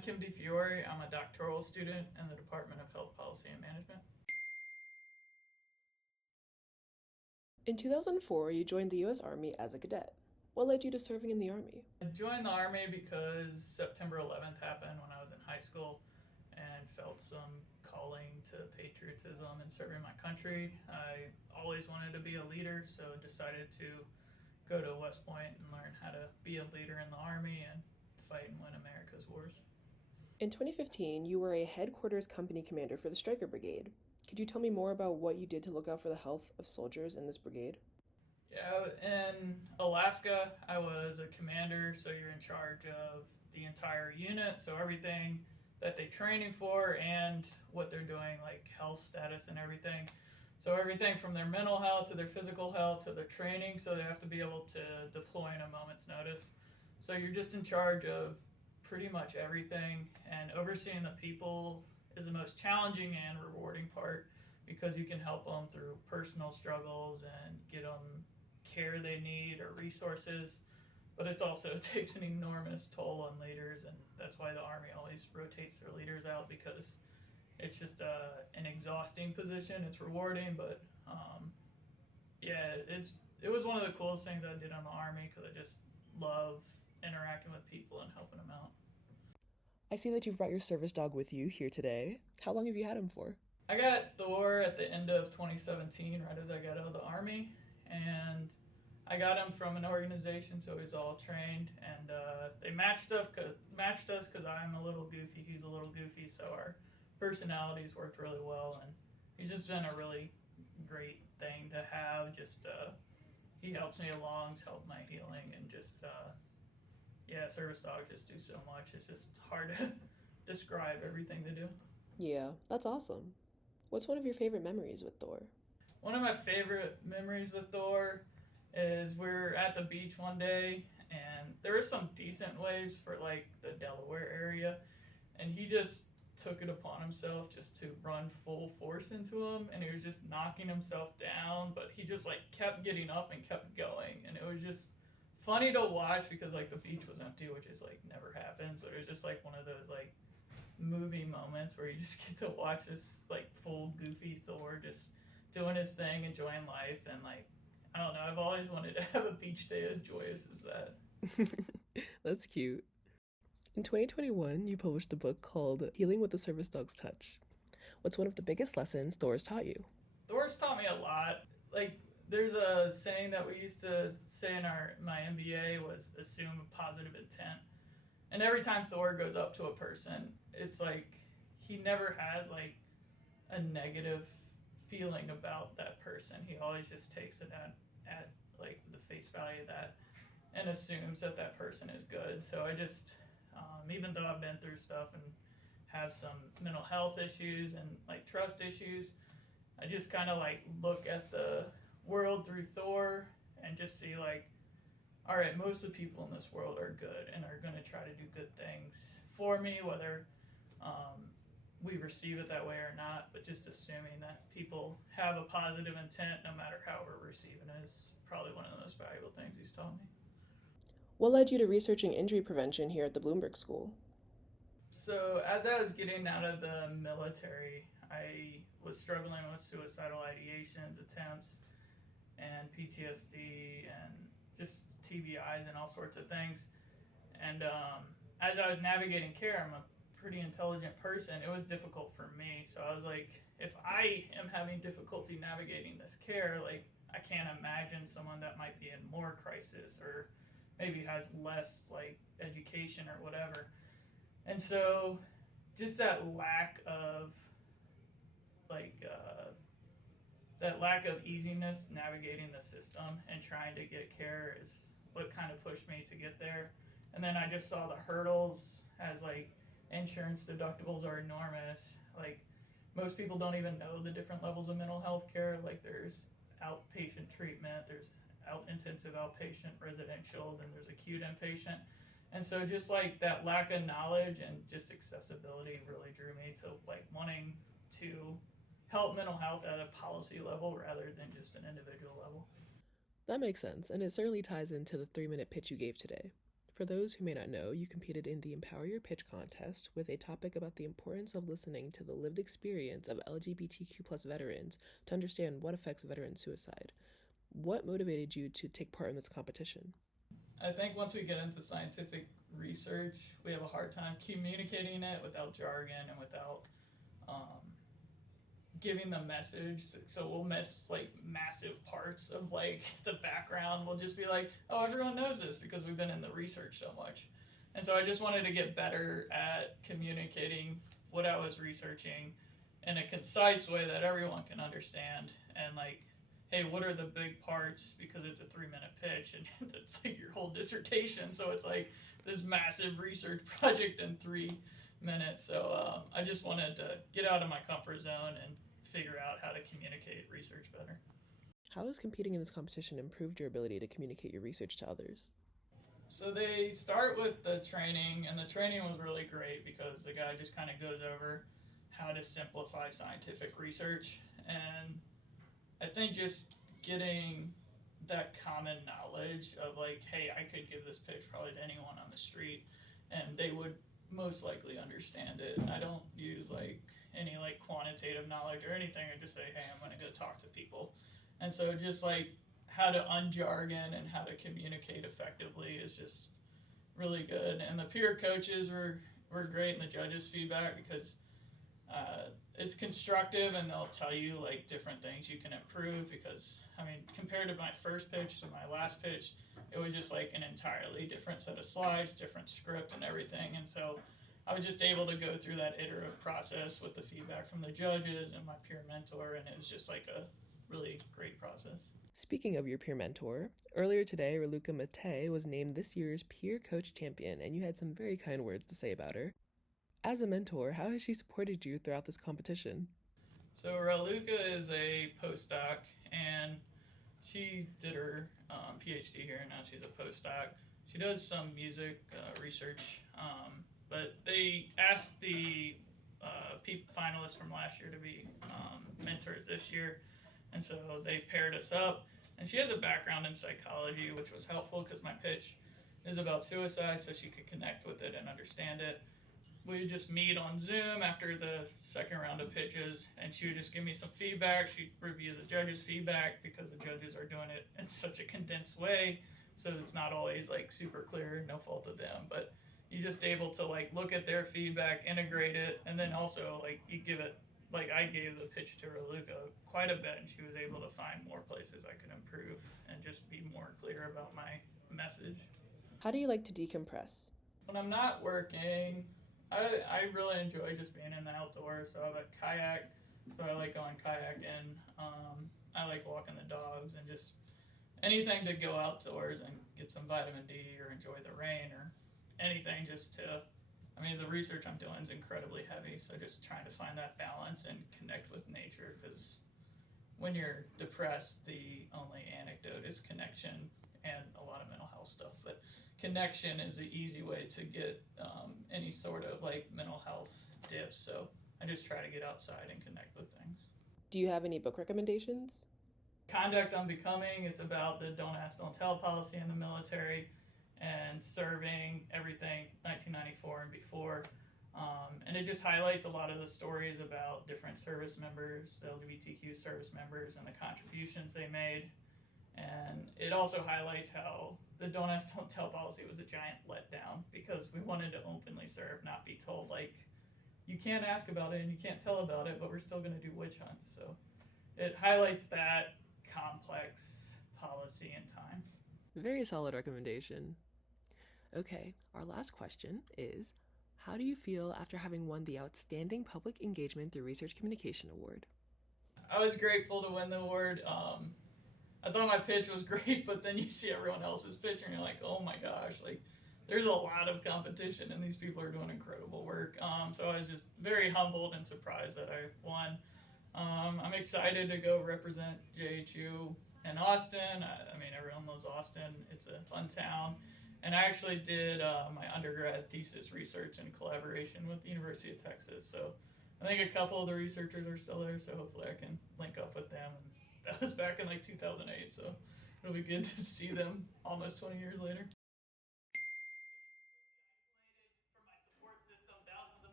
I'm Kim DeFiori. I'm a doctoral student in the Department of Health Policy and Management. In 2004, you joined the U.S. Army as a cadet. What led you to serving in the Army? I joined the Army because September 11th happened when I was in high school and felt some calling to patriotism and serving my country. I always wanted to be a leader, so decided to go to West Point and learn how to be a leader in the Army and fight and win America's wars. In 2015, you were a headquarters company commander for the Stryker Brigade. Could you tell me more about what you did to look out for the health of soldiers in this brigade? Yeah, in Alaska, I was a commander, so you're in charge of the entire unit, so everything that they're training for and what they're doing, like health status and everything. So everything from their mental health to their physical health to their training, so they have to be able to deploy in a moment's notice. So you're just in charge of pretty much everything, and overseeing the people is the most challenging and rewarding part because you can help them through personal struggles and get them care they need or resources, but it's also it takes an enormous toll on leaders, and that's why the Army always rotates their leaders out because it's just an exhausting position. It's rewarding, but yeah, it was one of the coolest things I did on the Army because I just love interacting with people and helping them out. I see that you've brought your service dog with you here today. How long have you had him for? I got Thor at the end of 2017, right as I got out of the Army, and I got him from an organization, so he's all trained, and they matched us because I'm a little goofy, he's a little goofy, so our personalities worked really well, and he's just been a really great thing to have. Just he helps me along, he's helped my healing, and just yeah, service dogs just do so much. It's just hard to describe everything they do. Yeah, that's awesome. What's one of your favorite memories with Thor? One of my favorite memories with Thor is we're at the beach one day and there was some decent waves for like the Delaware area, and he just took it upon himself just to run full force into him, and he was just knocking himself down, but he just like kept getting up and kept going, and it was just funny to watch because like the beach was empty, which is like never happens, but it was just like one of those like movie moments where you just get to watch this like full goofy Thor just doing his thing, enjoying life, and like I don't know, I've always wanted to have a beach day as joyous as that. That's cute. In 2021, you published a book called Healing with the Service Dog's Touch. What's one of the biggest lessons Thor's taught you? Thor's taught me a lot. Like there's a saying that we used to say in my MBA was assume a positive intent. And every time Thor goes up to a person, it's like he never has like a negative feeling about that person. He always just takes it at like the face value of that and assumes that that person is good. So I just, even though I've been through stuff and have some mental health issues and like trust issues, I just kind of like look at the world through Thor and just see like, all right, most of the people in this world are good and are going to try to do good things for me, whether we receive it that way or not, but just assuming that people have a positive intent no matter how we're receiving it is probably one of the most valuable things he's taught me. What led you to researching injury prevention here at the Bloomberg School? So as I was getting out of the military, I was struggling with suicidal ideations, attempts, and PTSD, and just TBIs and all sorts of things. And as I was navigating care, I'm a pretty intelligent person. It was difficult for me. So I was like, if I am having difficulty navigating this care, like I can't imagine someone that might be in more crisis or maybe has less like education or whatever. And so just like that lack of easiness navigating the system and trying to get care is what kind of pushed me to get there. And then I just saw the hurdles as like insurance deductibles are enormous. Like most people don't even know the different levels of mental health care. Like there's outpatient treatment, there's intensive outpatient, residential, then there's acute inpatient. And so just like that lack of knowledge and just accessibility really drew me to like wanting to help mental health at a policy level rather than just an individual level. That makes sense, and it certainly ties into the 3-minute pitch you gave today. For those who may not know, you competed in the Empower Your Pitch contest with a topic about the importance of listening to the lived experience of LGBTQ plus veterans to understand what affects veteran suicide. What motivated you to take part in this competition? I think once we get into scientific research, we have a hard time communicating it without jargon and without giving the message. So we'll miss like massive parts of like the background. We'll just be like, oh, everyone knows this because we've been in the research so much. And so I just wanted to get better at communicating what I was researching in a concise way that everyone can understand. And like, hey, what are the big parts? Because it's a 3-minute pitch and it's like your whole dissertation. So it's like this massive research project in 3 minutes. So I just wanted to get out of my comfort zone and figure out how to communicate research better. How has competing in this competition improved your ability to communicate your research to others? So they start with the training, and the training was really great because the guy just kind of goes over how to simplify scientific research. And I think just getting that common knowledge of like, hey, I could give this pitch probably to anyone on the street and they would most likely understand it. And I don't use like any like quantitative knowledge or anything. I just say, hey, I'm going to go talk to people. And so just like how to unjargon and how to communicate effectively is just really good. And the peer coaches were great, and the judges' feedback, because it's constructive and they'll tell you like different things you can improve. Because I mean, compared to my first pitch to my last pitch, it was just like an entirely different set of slides, different script and everything. And so I was just able to go through that iterative process with the feedback from the judges and my peer mentor, and it was just like a really great process. Speaking of your peer mentor, earlier today, Raluca Mate was named this year's Peer Coach Champion, and you had some very kind words to say about her. As a mentor, how has she supported you throughout this competition? So Raluca is a postdoc, and she did her PhD here, and now she's a postdoc. She does some music research, but they asked the finalists from last year to be mentors this year, and so they paired us up. And she has a background in psychology, which was helpful because my pitch is about suicide, so she could connect with it and understand it. We would just meet on Zoom after the second round of pitches, and she would just give me some feedback. She'd review the judges' feedback because the judges are doing it in such a condensed way, so it's not always like super clear, no fault of them, but you're just able to like look at their feedback, integrate it, and then also like you give it, like I gave the pitch to Raluca quite a bit, and she was able to find more places I could improve and just be more clear about my message. How do you like to decompress? When I'm not working, I really enjoy just being in the outdoors. So I have a kayak, so I like going kayaking. I like walking the dogs and just anything to go outdoors and get some vitamin D or enjoy the rain or anything just to, I mean, the research I'm doing is incredibly heavy, so just trying to find that balance and connect with nature, because when you're depressed, the only antidote is connection and a lot of mental health stuff, but connection is an easy way to get any sort of like mental health dips. So I just try to get outside and connect with things. Do you have any book recommendations? Conduct Unbecoming, it's about the don't ask, don't tell policy in the military and serving, everything 1994 and before. And it just highlights a lot of the stories about different service members, the LGBTQ service members, and the contributions they made. And it also highlights how the don't ask, don't tell policy was a giant letdown, because we wanted to openly serve, not be told like, you can't ask about it and you can't tell about it, but we're still going to do witch hunts. So it highlights that complex policy in time. Very solid recommendation. Okay, our last question is, how do you feel after having won the Outstanding Public Engagement Through Research Communication Award? I was grateful to win the award. I thought my pitch was great, but then you see everyone else's pitch and you're like, oh my gosh, like there's a lot of competition and these people are doing incredible work. So I was just very humbled and surprised that I won. I'm excited to go represent JHU in Austin. I mean, everyone knows Austin. It's a fun town. And I actually did my undergrad thesis research in collaboration with the University of Texas. So I think a couple of the researchers are still there, so hopefully I can link up with them. And that was back in like 2008, so it'll be good to see them almost 20 years later.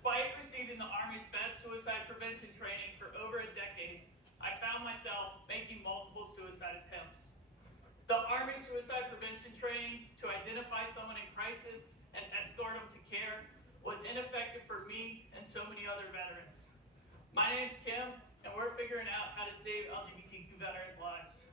Despite receiving the Army's best suicide prevention training for over a decade, I found myself making multiple suicide attempts. The Army suicide prevention training to identify someone in crisis and escort them to care was ineffective for me and so many other veterans. My name's Kim, and we're figuring out how to save LGBTQ veterans' lives.